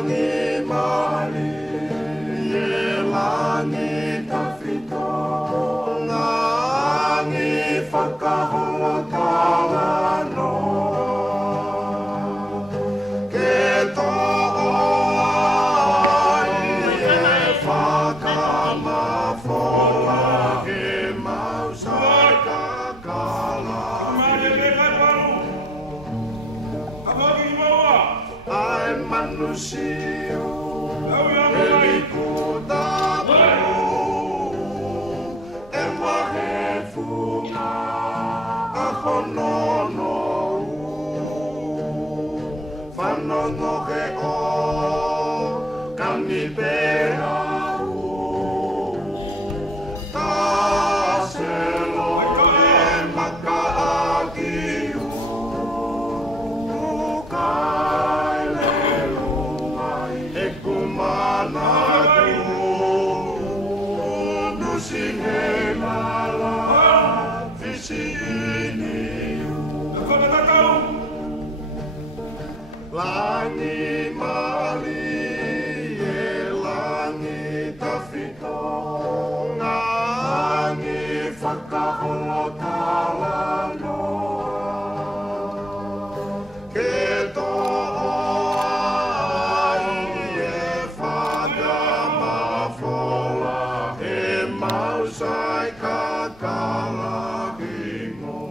Langi mali, langi tawhito, langi whakahotalano. Ke to'o ai e whakamafola, ke mausai kakala. Ai manusia pelikuta e wahe funga a honono whanono he o kami pera ta selo e makaaki Langi mali e langi tawhito, langi whakahotalano. Ke to'o ai e whakamafola, e mausai kakalahingo.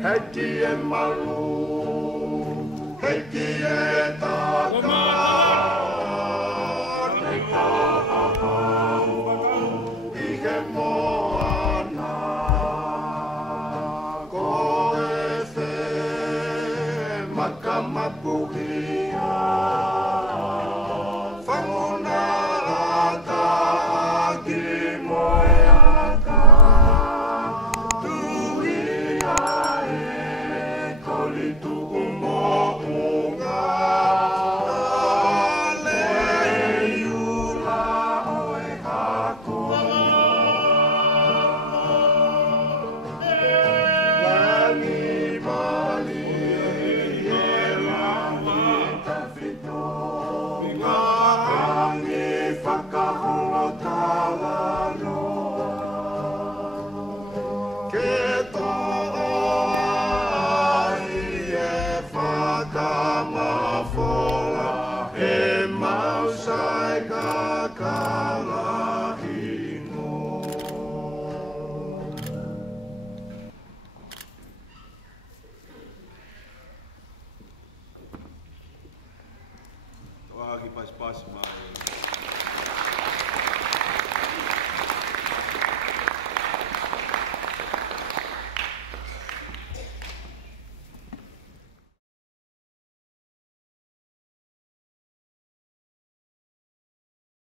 Heki e malu, heki e taka, ne kahahau, i he moana. Ko e whe makamapuhia, whanguna ata aki moe aka. Pas-pas, maar